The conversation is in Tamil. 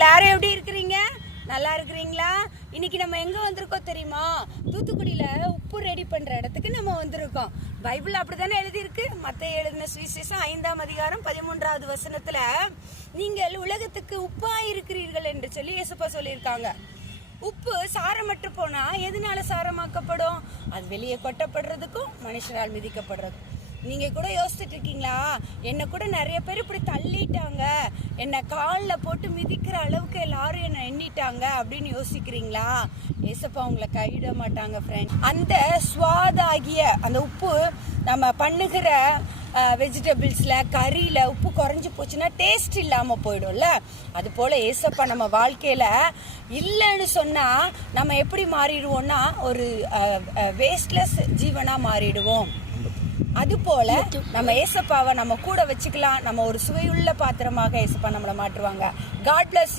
எல்லாரும் எப்படி இருக்கிறீங்க? நல்லா இருக்கிறீங்களா? இன்னைக்கு நம்ம எங்க வந்திருக்கோம் தெரியுமா? தூத்துக்குடியில உப்பு ரெடி பண்ற இடத்துக்கு நம்ம வந்திருக்கோம். பைபிள் அப்படித்தானே எழுதியிருக்கு. மத்தேயு எழுதின சுவிசேஷம் 5ஆம் அதிகாரம் 13வது வசனத்துல நீங்கள் உலகத்துக்கு உப்பா இருக்கிறீர்கள் என்று சொல்லி இயேசுப்பா சொல்லியிருக்காங்க. உப்பு சாரமற்று போனா எதனால சாரமாக்கப்படும்? அது வெளியே கொட்டப்படுறதுக்கும் மனுஷரால் மிதிக்கப்படுறதுக்கும். நீங்க கூட யோசிச்சுட்டு இருக்கீங்களா, என்ன கூட நிறைய பேர் இப்படி தள்ளிட்டாங்க, என்னை காலில் போட்டு மிதிக்கிற அளவுக்கு எல்லாரும் என்னை எண்ணிட்டாங்க அப்படின்னு யோசிக்கிறீங்களா? ஏசப்பா உங்களை கைவிட மாட்டாங்க ஃப்ரெண்ட். அந்த சுவாதாகிய அந்த உப்பு நம்ம பண்ணுகிற வெஜிடபிள்ஸ்ல கறியில உப்பு குறைஞ்சி போச்சுன்னா டேஸ்ட் இல்லாம போயிடும்ல. அது போல ஏசப்பா நம்ம வாழ்க்கையில இல்லைன்னு சொன்னா நம்ம எப்படி மாறிடுவோம்னா ஒரு வேஸ்ட்லெஸ் ஜீவனா மாறிடுவோம். அது போல நம்ம ஏசப்பாவை நம்ம கூட வச்சுக்கலாம். நம்ம ஒரு சுவையுள்ள பாத்திரமாக ஏசப்பா நம்மளை மாற்றுவாங்க. God plus.